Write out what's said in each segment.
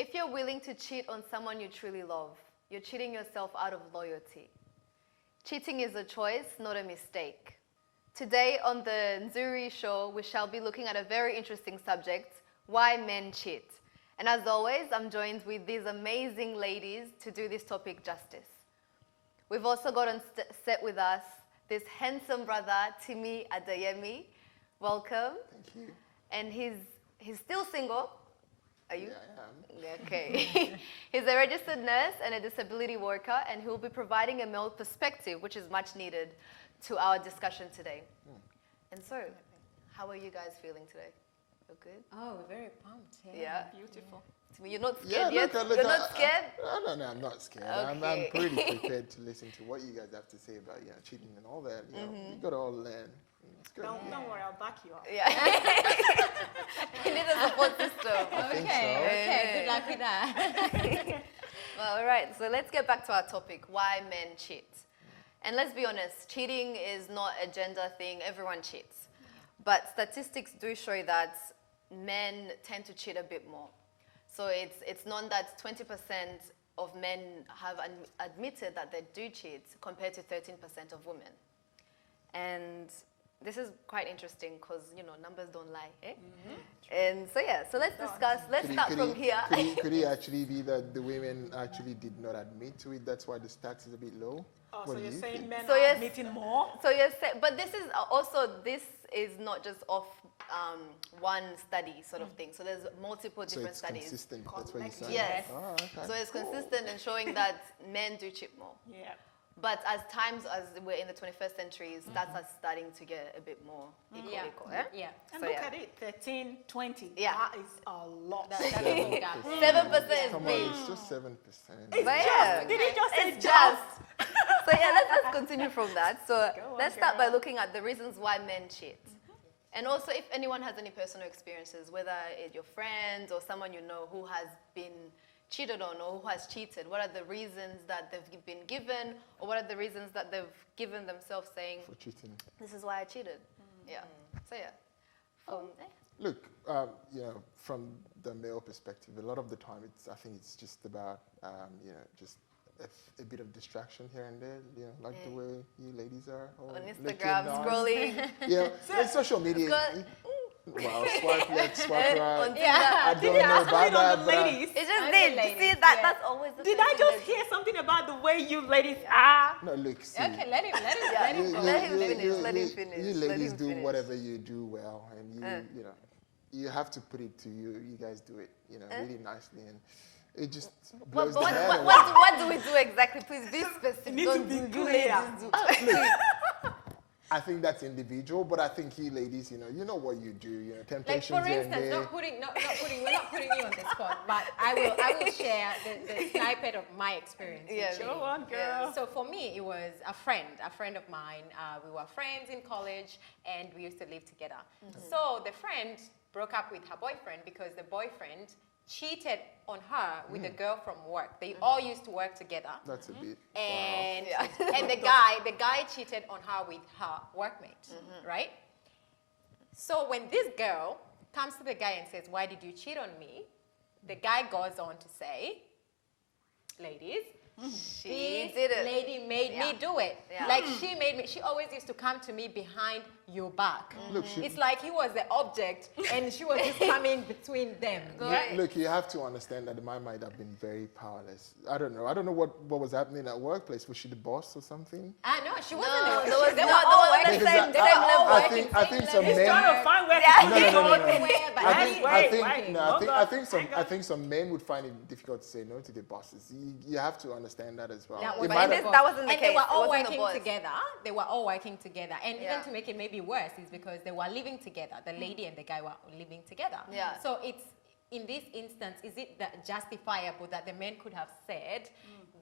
If you're willing to cheat on someone you truly love, you're cheating yourself out of loyalty. Cheating is a choice, not a mistake. Today on the Nzuri Show, we shall be looking at a very interesting subject, why men cheat. And as always, I'm joined with these amazing ladies to do this topic justice. We've also got on set with us this handsome brother, Timi Adeyemi. Welcome. Thank you. And he's still single. Are you? Yeah, I am. Okay. He's a registered nurse and a disability worker, and he will be providing a male perspective, which is much needed, to our discussion today. And so, how are you guys feeling today? You're good? Oh, we're very pumped. Yeah. Beautiful. Timi, you're not Yeah, scared yet? look, You're not scared? No, I'm not scared. I'm Okay. pretty prepared to listen to what you guys have to say about cheating and all that. You know, you got to all learn. It's good. Don't worry, I'll back you up. Yeah. You need a support system. I think Okay, so. okay, good luck with that. Well, all right, so let's get back to our topic, why men cheat. And let's be honest, cheating is not a gender thing, everyone cheats. But statistics do show that men tend to cheat a bit more. So it's known that 20% of men have admitted that they do cheat compared to 13% of women. And this is quite interesting because, numbers don't lie, eh? And so let's discuss, let's start from here. Could it actually be that the women actually did not admit to it? That's why the stats is a bit low? Oh, What so do you're you saying think? men So are yes. admitting more? So yes, but this is not just off one study sort of thing. So there's multiple So different it's studies. consistent. That's what you're saying? Yes. Oh, okay. So it's consistent in showing that men do cheat more. Yeah. But as we're in the 21st century, stats are starting to get a bit more equal. Eh? Yeah. And So, look yeah. at it, 13, 20. Yeah. That is a lot. That's a big gap. 7% is Come on, big. it's just 7%. It's But just, yeah, did he just say it's just? So let's continue from that. So Go on, let's start by girl. looking at the reasons why men cheat. And also if anyone has any personal experiences, whether it's your friends or someone you know who has been cheated on or who has cheated, what are the reasons that they've been given, or what are the reasons that they've given themselves saying, For cheating. this is why I cheated. Yeah. So yeah. Look, from the male perspective, a lot of the time, I think it's just about, just a bit of distraction here and there, like the way you ladies are. All On looking Instagram, nice. scrolling. Yeah, like social media. Wow, swipe left, swipe right. on Tinder. I don't Did you know ask about it on that, the but ladies? It just I'm did. the lady, See that? yeah. That's always the Did first I thing just they do. hear something about the way you ladies are? no, look, see. Okay, let him Yeah. go. Let him finish, let him finish, You let ladies him do finish. whatever you do well, and you have to put it to you. You guys do it, really nicely, and it just blows But the man away. what do we do exactly? Please be specific. It needs to Don't be do clear. ladies do. I think that's individual, but I think you ladies, you know what you do. Like Temptations for here and instance, there. we're not putting you on the spot, but I will share the snippet of my experience. with Yeah. cheating. Go on, girl. So for me, it was a friend of mine. We were friends in college, and we used to live together. So the friend broke up with her boyfriend because the boyfriend cheated on her with a girl from work. They all used to work together. That's a bit. And Yeah. and the guy cheated on her with her workmate, right? So when this girl comes to the guy and says, "Why did you cheat on me?" The guy goes on to say, "Ladies, She this did it. lady made me do it. Yeah. Like she made me. She always used to come to me behind your back. Look, It's like he was the object, and she was just coming between them. Right. Look, you have to understand that the man might have been very powerless. I don't know. I don't know what was happening at workplace. Was she the boss or something? No, she wasn't. No, the- there was they no- were there all was working. the Because same- They were all I working think same some level. He's men. trying to find where Yeah. to No, cheat no, no, on. no, no. Where, but I I think, mean, I think, wait, no, hold on, I think some men would find it difficult to say no to their bosses. You have to understand that as well. That It was might But have- in this, that wasn't the and case. they were It all wasn't the working boss. together. They were all working together. And Yeah. even to make it maybe worse is because they were living together. The lady and the guy were living together. Yeah. So it's, in this instance, is it that justifiable that the man could have said,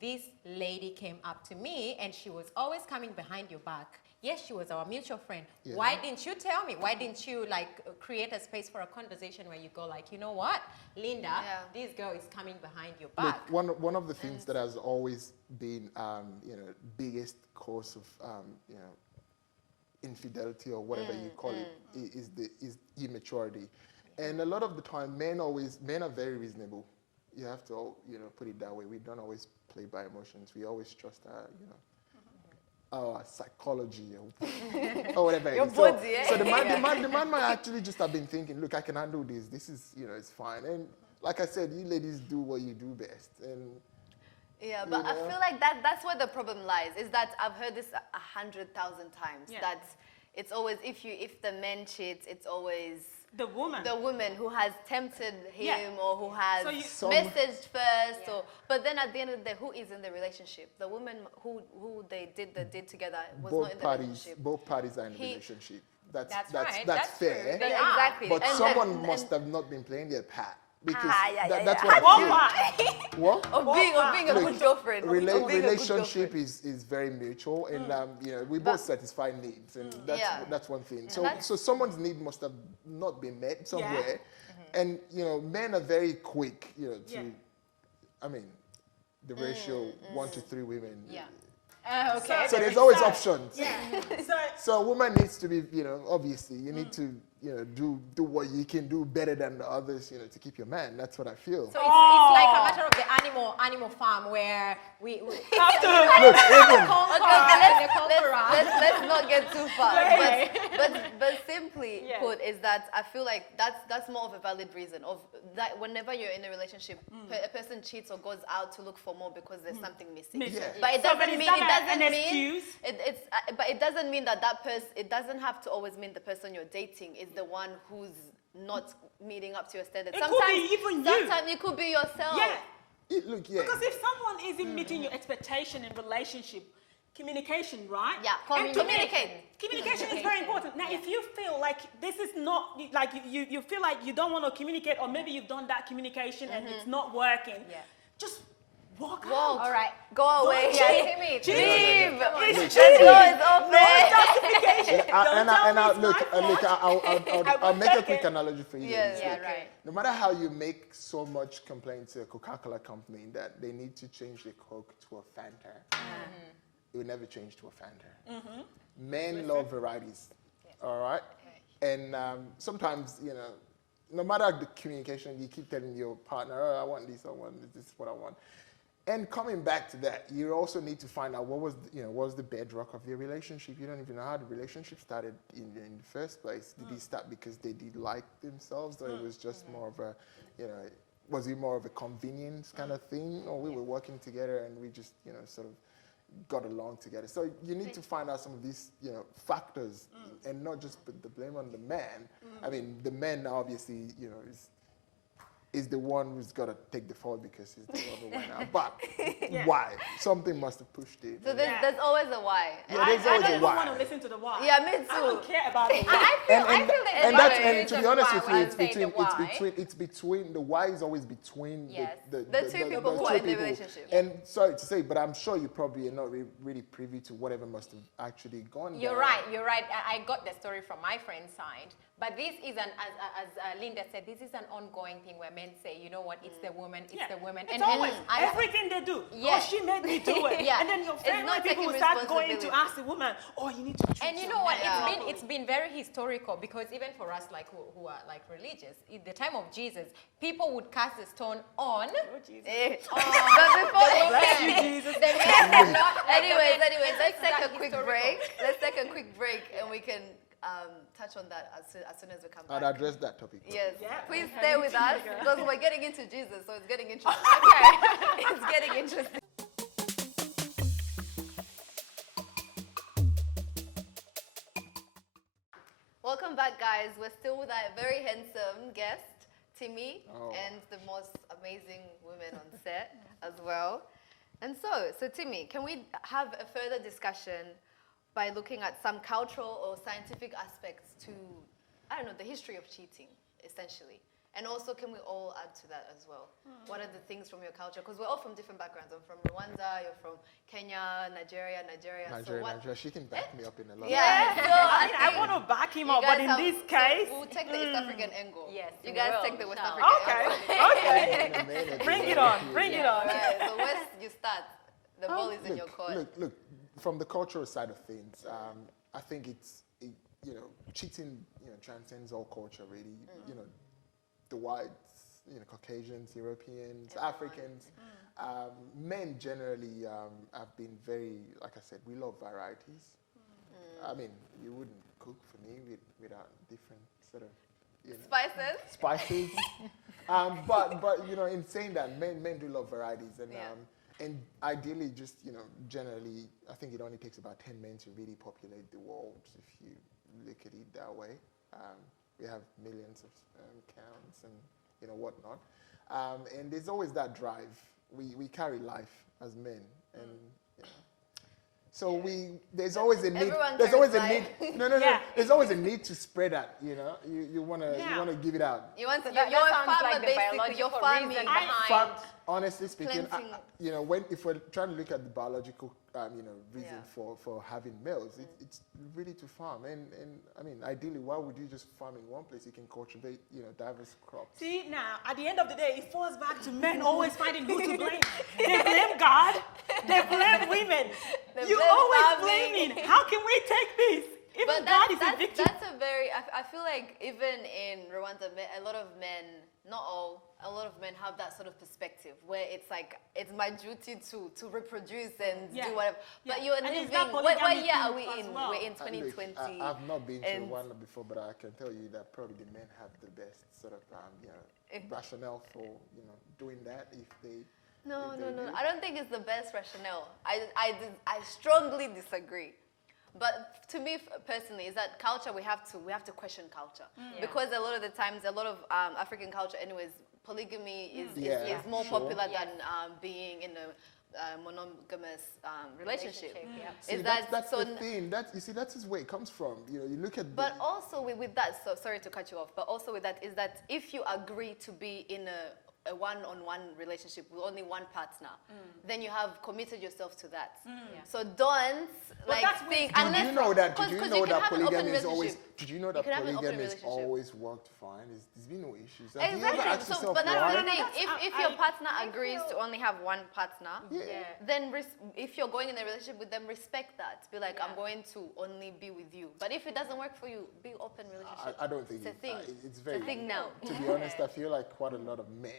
this lady came up to me and she was always coming behind your back. Yes, she was our mutual friend. Yeah. Why didn't you tell me? Why didn't you create a space for a conversation where you go like, you know what, Linda, Yeah. this girl is coming behind your Look, back. one of the things that has always been, biggest cause of, infidelity or whatever you call it, is immaturity. And a lot of the time, men are very reasonable. you have to, put it that way. We don't always play by emotions. We always trust our, our psychology or whatever. it Your is. body, eh? So the man might actually just have been thinking, look, I can handle this. This is, it's fine. And like I said, you ladies do what you do best. And Yeah, but I feel like that's where the problem lies. Is that I've heard this 100,000 times. Yeah. That it's always if the man cheats, it's always The woman. the woman who has tempted him Yeah. or who has So you- messaged first. Yeah. Or but then at the end of the day, who is in the relationship? The woman who they did the deed together was not in the relationship. both parties are in a He- relationship. That's right. That's That's true. fair. They Yeah, are. exactly. But And- someone and- must have not been playing their part because yeah, that's yeah. what I What feel. part? What? Of being a Look, good girlfriend. of being a good relationship girlfriend. is very mutual, and we both satisfy needs, and Yeah. that's one thing. So that's- so someone's need must have not been met somewhere, and men are very quick, to. Yeah. I mean, the ratio 1 to 3 women. Yeah. Okay. So There there's is always that. options. Yeah. So So a woman needs to be, obviously, you need to, do what you can do better than the others, to keep your man. That's what I feel. So it's like a matter of the animal farm where we after Look, even Let's not get too far. Okay. But simply Yeah. put, is that I feel like that's more of a valid reason of that whenever you're in a relationship, a person cheats or goes out to look for more because there's something missing. Missing. Yeah. But it So, doesn't is mean that it doesn't an mean excuse? but it doesn't mean that person. It doesn't have to always mean the person you're dating is the one who's not meeting up to your standards. It could be even you. Sometimes you could be yourself. yeah. Look, yeah. Because if someone isn't meeting your expectation in relationship, communication, right? Yeah, And to me, communicate. Communication is very important. Now, if you feel like this is not, like you feel like you don't want to communicate, or maybe you've done that communication and it's not working, Yeah. just walk Walk. All right. Go away. Yeah, cheat. Timmy. Leave. It's The cheating. door is open. No justification. Don't tell me it's Look, my fault. I'll make a take quick it. analogy for you. Yes. ladies. Yeah, Look, right. No matter how you make so much complaint to a Coca-Cola company that they need to change the Coke to a Fanta, it will never change to a Fanta. Men love varieties, all right? And sometimes, no matter the communication, you keep telling your partner, oh, I want this, this is what I want. And coming back to that, you also need to find out what was the bedrock of your relationship. You don't even know how the relationship started in the first place. Did it start because they did like themselves, or it was just more of a, was it more of a convenience kind of thing, or we were working together and we just, sort of got along together. So you need to find out some of these, factors, and not just put the blame on the man. I mean, the man obviously, is the one who's got to take the fall because he's the other one now. But why? Something must have pushed it. So there's always a why. Yeah, I there's always don't a even why. want to listen to the why. Yeah, me I don't too. care about the why. I feel And that that's to be honest with you, it's between the why is always between Yes. The two people who are in the relationship. And sorry to say, but I'm sure you probably are not really privy to whatever must have actually gone. You're down. right. I got the story from my friend's side. But this is as Linda said, this is an ongoing thing where men say, you know what, it's the woman, it's Yeah. the woman. It's always I- everything they do. Yeah. Oh, she made me do it. Yeah. And then your It's family not people taking will start going to responsibility. ask the woman, oh, you need to treat And you your know what? man It's been very historical, because even for us, like who are like religious, in the time of Jesus, people would cast a stone on. Oh, Jesus. But before Bless you, Jesus. The men were not. like the anyways, men. let's take That a quick historical. break. Let's take a quick break and we can touch on that as soon as we come I'll back. address that topic. Yes, Yeah, please we stay have with you us too, girl. because we're getting into Jesus, so it's getting interesting. Okay. It's getting interesting. Welcome back, guys. We're still with our very handsome guest, Timmy, Oh. and the most amazing women on set as well. And so Timmy, can we have a further discussion by looking at some cultural or scientific aspects to, I don't know, the history of cheating, essentially? And also, can we all add to that as well? What are the things from your culture? Because we're all from different backgrounds. I'm from Rwanda, you're from Kenya, Nigeria. So what? Nigeria, she can back me up in a lot. Yeah, so I want to back him you up, but guys in have- this so case, we'll take the East African angle. Yes, you we guys will. take the West Shall. African okay, angle. okay. Bring it on, bring it on. Yeah, so West, you start. The ball is in your court. Look, from the cultural side of things, I think cheating, transcends all culture really. The whites, Caucasians, Europeans, Africans. Men generally have been very, like I said, we love varieties. I mean, you wouldn't cook for me without different sort of Spices. spices. But in saying that, men do love varieties, and ideally, just generally, I think it only takes about 10 men to really populate the world if you look at it that way. We have millions of counts and whatnot, and there's always that drive. We carry life as men, and so there's always a need. Everyone There's always a carries need. No. Yeah. There's always a need to spread that. You wanna give it out. You want to, So that you're a sounds farmer like the basically. You're biological farming. reason behind. Fact, honestly speaking, planting. if we're trying to look at the biological, reason Yeah. for having males, it's really to farm. And I mean, ideally, why would you just farm in one place? You can cultivate, diverse crops. See, now, at the end of the day, it falls back to men always finding who to blame. They blame God, they blame women. They You blame always farming. blaming. How can we take this? Even But God is a victim. that's a very, I feel like even in Rwanda, a lot of men, not all, a lot of men have that sort of perspective where it's like, it's my duty to reproduce and Yeah. do whatever. But Yeah. you're And it's living, that what polygamy year are thing we as in? well. We're in And look, 2020. I've not been to and- Rwanda before, but I can tell you that probably the men have the best sort of, rationale for, doing that if they. No, if no, they no. do. I don't think it's the best rationale. I strongly disagree. But to me personally, is that culture we have to question culture because a lot of the times, a lot of African culture, anyways, polygamy is more sure. popular than being in a monogamous relationship. Yeah. See, Is that's that so? the thing. That's where it comes from. You look at. But also with that, so sorry to cut you off, but also with that is that if you agree to be in a one-on-one relationship with only one partner, then you have committed yourself to that. So don't that's where- think Did unless you know that? because Did you you know can that have an open polygamy is always? relationship. Did you know You that can have an open polygamy has relationship. always worked fine? There's been no issues. Have you ever Exactly. asked So, yourself but that's why? the thing. If your partner I agrees to feel- only have one partner, Yeah. then if you're going in a relationship with them, respect that. Be like, I'm Yeah. going to only be with you. But if it doesn't work for you, be open relationship. I don't think It's a thing. it's very. It's a thing now. To be honest, I feel like quite a lot of men,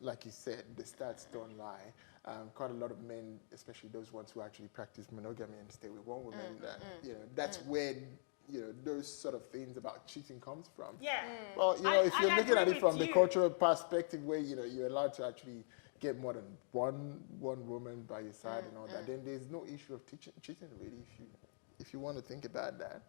like you said, the stats don't lie. Quite a lot of men, especially those ones who actually practice monogamy and stay with one woman, that's where those sort of things about cheating comes from. Yeah. Well, if you're I looking at agree it from with the you. cultural perspective, where you're allowed to actually get more than one woman by your side and all that, then there's no issue of cheating really if you want to think about that.